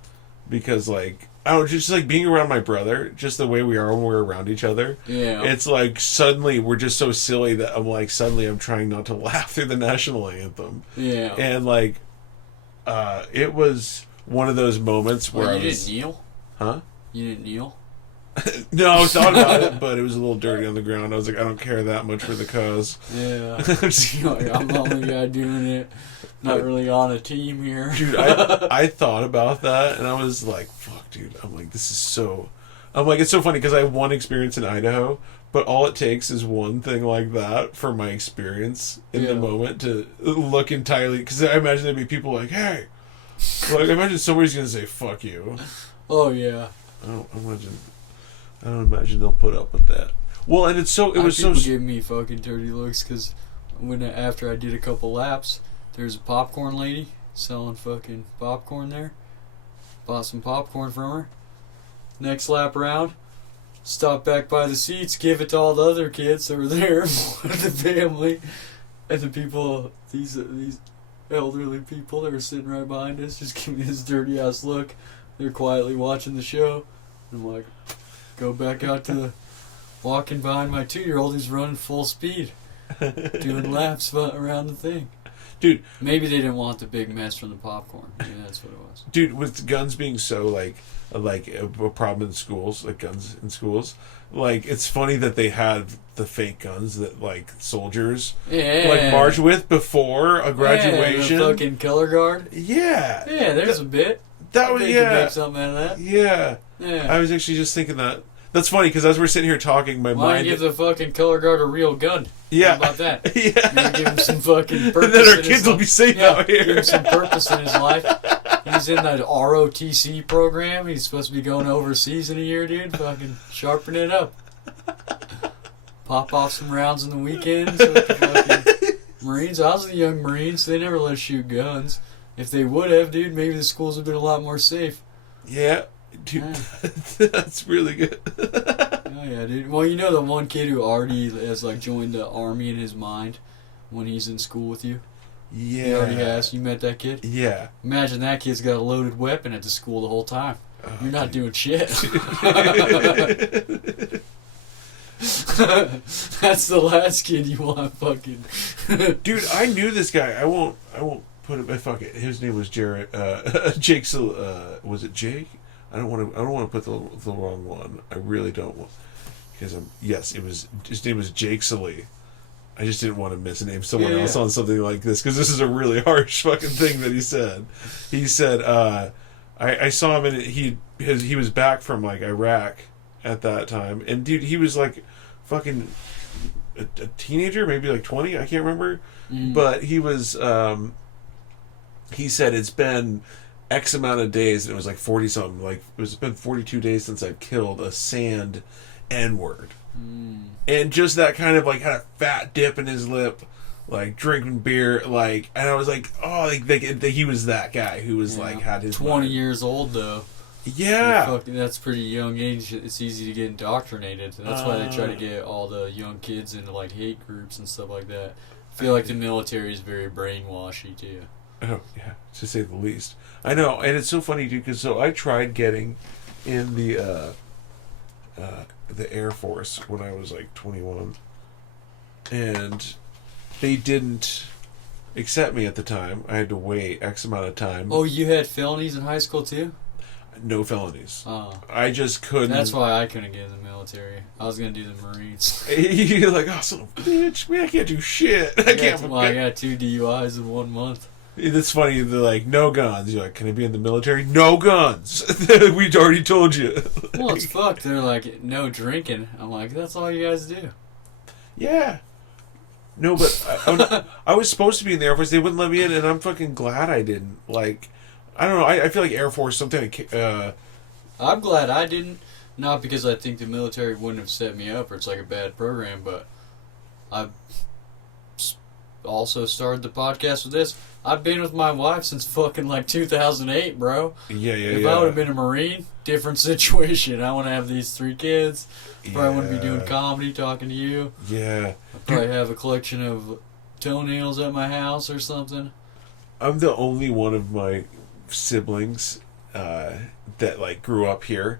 because, like... I don't know, just, like, being around my brother, just the way we are when we're around each other. Yeah. It's, like, suddenly we're just so silly that I'm, like, suddenly I'm trying not to laugh through the national anthem. Yeah. And, like, it was one of those moments where you didn't kneel? Huh? You didn't kneel? No, I thought about it, but it was a little dirty on the ground. I was like, I don't care that much for the cause. Yeah. I'm the only guy doing it. Not really on a team here. Dude, I thought about that, and I was like, fuck, dude. I'm like, this is so... I'm like, it's so funny, because I have one experience in Idaho, but all it takes is one thing like that for my experience in the moment to look entirely... Because I imagine there'd be people like, hey! Like, I imagine somebody's going to say, fuck you. Oh, yeah. I don't imagine they'll put up with that. Well, and it's so... People give me fucking dirty looks, because after I did a couple laps... There's a popcorn lady selling fucking popcorn there. Bought some popcorn from her. Next lap around, stop back by the seats, give it to all the other kids that were there with the family. And the people, these elderly people that were sitting right behind us, just give me this dirty ass look. They're quietly watching the show. I'm like, go back out to the... Walking behind my 2-year-old who's running full speed. Doing laps around the thing. Dude, maybe they didn't want the big mess from the popcorn. Maybe that's what it was. Dude, with guns being so like a problem in schools, like guns in schools, like it's funny that they had the fake guns that like soldiers like march with before a graduation. Yeah, the fucking color guard. Yeah. Yeah, there's a bit. That was They could make something out of that. Yeah. Yeah. I was actually just thinking that. That's funny because as we're sitting here talking, my mind. Why don't you give the fucking color guard a real gun? Yeah. How about that? Yeah. Maybe give him some fucking purpose. And then our kids will be safe out here. Give him some purpose in his life. He's in the ROTC program. He's supposed to be going overseas in a year, dude. Fucking sharpen it up. Pop off some rounds on the weekends with the fucking Marines. I was in the young Marines. They never let us shoot guns. If they would have, dude, maybe the schools would have been a lot more safe. Yeah. Dude, that's really good. Oh yeah, dude. Well, you know the one kid who already has like joined the army in his mind when he's in school with you? Yeah. He already has. You met that kid? Yeah. Imagine that kid's got a loaded weapon at the school the whole time. You're not doing shit. That's the last kid you want fucking... Dude, I knew this guy. I won't put it... Fuck it. His name was Jared. Jake... was it Jake? I don't want to put the wrong one. I really don't want, because his name was Jake Salee. I just didn't want to misname someone else on something like this because this is a really harsh fucking thing that he said. He said I saw him and he was back from like Iraq at that time, and dude, he was like fucking a teenager, maybe like 20, I can't remember, but he was he said it's been X amount of days, and it was like 40 something. Like it's been 42 days since I've killed a sand N-word, and just that kind of like had a fat dip in his lip, like drinking beer, like. And I was like, oh, like he was that guy who was like had his 20 mind. Years old though. Yeah, that's pretty young age. It's easy to get indoctrinated. That's why they try to get all the young kids into like hate groups and stuff like that. I feel like the military is very brainwashy too. Oh yeah, to say the least. I know, and it's so funny too, because I tried getting in the Air Force when I was like 21, and they didn't accept me at the time. I had to wait X amount of time. Oh, you had felonies in high school too? no felonies. Oh. I just couldn't. That's why I couldn't get in the military. I was gonna do the Marines. You're like, oh, son of a bitch, man, I can't do shit. I got 2 DUIs in 1 month. It's funny, they're like, no guns. You're like, can I be in the military? No guns. We already told you. Well, it's fucked. They're like, no drinking. I'm like, that's all you guys do. Yeah. No, but I was supposed to be in the Air Force. They wouldn't let me in, and I'm fucking glad I didn't. Like, I don't know. I feel like Air Force something. I'm glad I didn't. Not because I think the military wouldn't have set me up or it's like a bad program, but I've also started the podcast with this. I've been with my wife since fucking like 2008, bro. Yeah. If I would have been a Marine, different situation. I want to have these 3 kids. Probably wouldn't be doing comedy, talking to you. Yeah. I'd probably have a collection of toenails at my house or something. I'm the only one of my siblings that like grew up here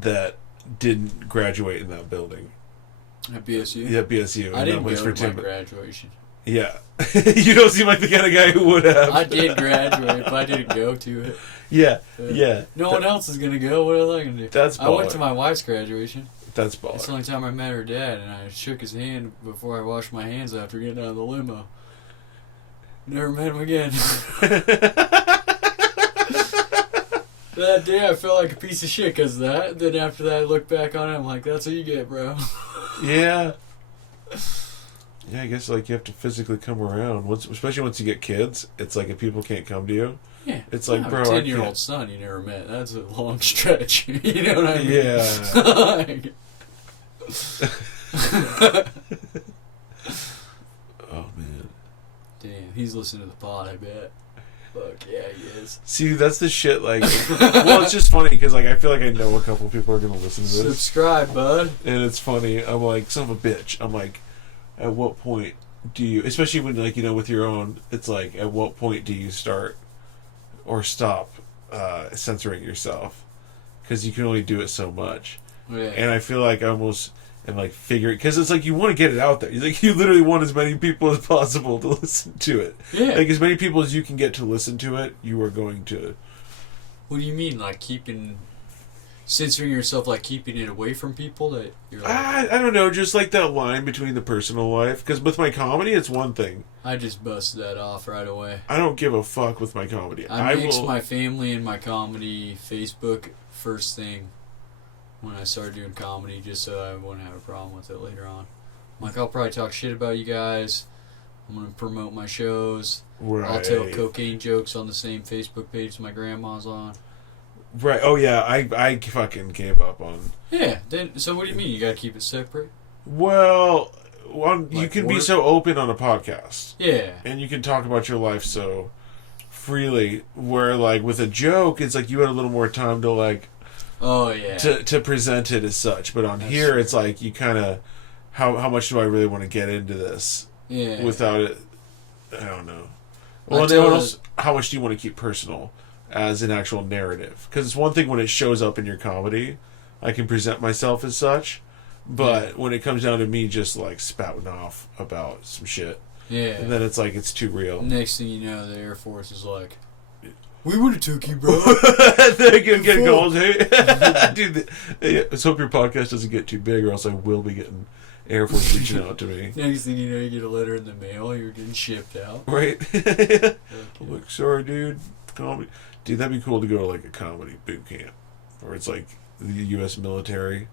that didn't graduate in that building. At BSU? Yeah, BSU. I didn't go to my graduation. Yeah. You don't seem like the kind of guy who would have. I did graduate, but I didn't go to it. Yeah. No one else is going to go. What are they going to do? That's baller. I went to my wife's graduation. That's baller. It's the only time I met her dad, and I shook his hand before I washed my hands after getting out of the limo. Never met him again. That day I felt like a piece of shit because of that. Then after that I looked back on it, I'm like, that's what you get, bro. Yeah. Yeah, I guess like you have to physically come around. Especially once you get kids, it's like if people can't come to you. Yeah. It's like, bro, a 10-year-old son you never met. That's a long stretch. You know what I mean? Yeah. Oh man. Damn, he's listening to the pod, I bet. Fuck yeah, he is. See, that's the shit, like... well, it's just funny, because like, I feel like I know a couple people are going to listen to this. Subscribe, bud. And it's funny. I'm like, son of a bitch. I'm like, at what point do you... Especially when, like, you know, with your own, it's like, at what point do you start or stop censoring yourself? Because you can only do it so much. Yeah. And I feel like I almost... And like figuring, because it's like you want to get it out there. You literally want as many people as possible to listen to it. Yeah. Like as many people as you can get to listen to it, you are going to. What do you mean, like censoring yourself, like keeping it away from people that you're like... I don't know, just like that line between the personal life. Because with my comedy, it's one thing. I just busted that off right away. I don't give a fuck with my comedy. I mixed my family and my comedy Facebook first thing when I started doing comedy, just so I wouldn't have a problem with it later on. I'm like, I'll probably talk shit about you guys. I'm going to promote my shows. Right. I'll tell cocaine jokes on the same Facebook page my grandma's on. Right. Oh, yeah. I fucking gave up on... Yeah. Then. So what do you mean? You got to keep it separate? Well, you Like can work? be so open on a podcast. Yeah. And you can talk about your life so freely. Where, like, with a joke, it's like you had a little more time to, like... Oh, yeah. To present it as such. But on here, true. It's like you kind of... How much do I really want to get into this? Yeah. Without it... I don't know. Well, and then what else, how much do you want to keep personal as an actual narrative? Because it's one thing when it shows up in your comedy, I can present myself as such. But when it comes down to me just, like, spouting off about some shit... Yeah. And then it's like, it's too real. Next thing you know, the Air Force is like... We would have took you, bro. They're going to get calls. Hey, dude, let's hope your podcast doesn't get too big, or else I will be getting Air Force reaching out to me. Next thing you know, you get a letter in the mail. You're getting shipped out. Right. Okay. I'm like, sorry, dude. Comedy. Dude, that'd be cool to go to like a comedy boot camp, where it's like the U.S. military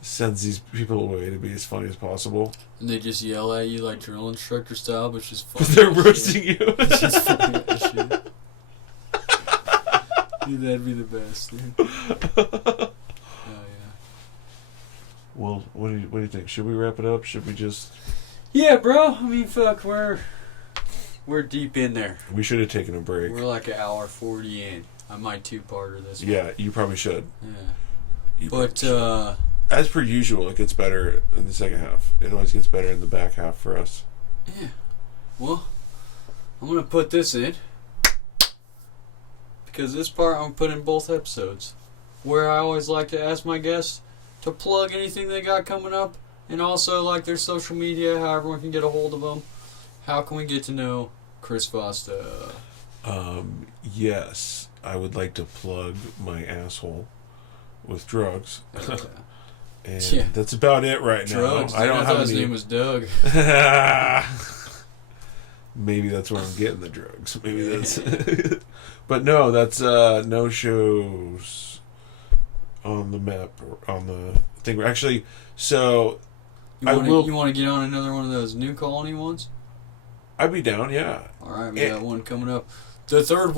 sends these people away to be as funny as possible. And they just yell at you like drill instructor style, but just funny. They're roasting you. It's just funny as shit. Dude, that'd be the best, dude. Oh, yeah. Well, what do you think? Should we wrap it up? Should we just... Yeah, bro. I mean, fuck, we're deep in there. We should have taken a break. We're like an hour 40 in. I might two-parter this one. Yeah, you probably should. Yeah. But, as per usual, it gets better in the second half. It always gets better in the back half for us. Yeah. Well, I'm going to put this in. Because this part I'm putting in both episodes, where I always like to ask my guests to plug anything they got coming up, and also like their social media, how everyone can get a hold of them. How can we get to know Chris Foster? Yes. I would like to plug my asshole with drugs. And that's about it right drugs, now. I don't have his name was Doug. Maybe that's where I'm getting the drugs. Maybe that's... But no, that's no shows on the map or on the thing. Actually, so... You want to get on another one of those New Colony ones? I'd be down, yeah. Alright, we got one coming up. The third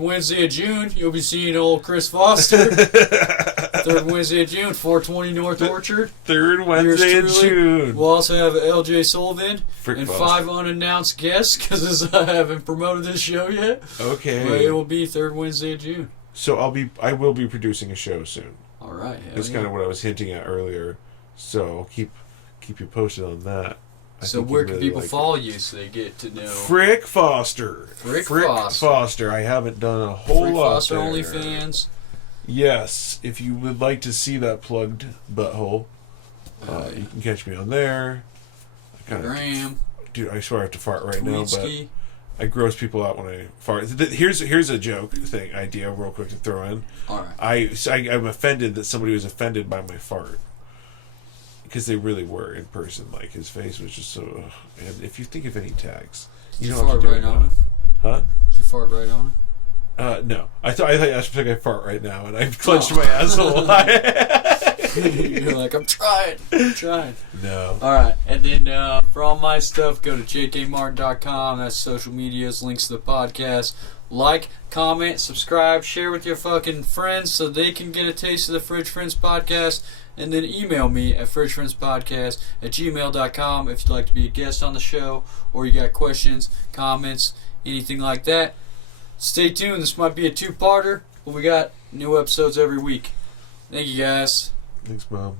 Wednesday of June, you'll be seeing old Chris Foster. Third Wednesday of June, 420 North Orchard. Third Wednesday of June. We'll also have LJ Sullivan and Foster. 5 unannounced guests because I haven't promoted this show yet. Okay. But it will be third Wednesday of June. So I will be producing a show soon. All right. That's kind of what I was hinting at earlier. So I'll keep you posted on that. So where can people follow you so they get to know? Frick Foster. Frick Foster. I haven't done a whole Frick lot Foster there. OnlyFans. Yes, if you would like to see that plugged butthole, you can catch me on there. Graham. Dude, I swear I have to fart right now, but Tweetsky. I gross people out when I fart. Here's a joke idea real quick to throw in. All right. I'm offended that somebody was offended by my fart. Because they really were in person. Like, his face was just so... And if you think of any tags... You don't have to do it on it? Huh? Did you fart right on it? No. I thought I should take a fart right now, and I clenched my asshole. You're like, I'm trying. No. Alright, and then for all my stuff, go to jkmartin.com. That's social medias, links to the podcast. Like, comment, subscribe, share with your fucking friends so they can get a taste of the Fridge Friends podcast. And then email me at fridgefriendspodcast@gmail.com if you'd like to be a guest on the show or you got questions, comments, anything like that. Stay tuned. This might be a 2-parter, but we got new episodes every week. Thank you, guys. Thanks, Mom.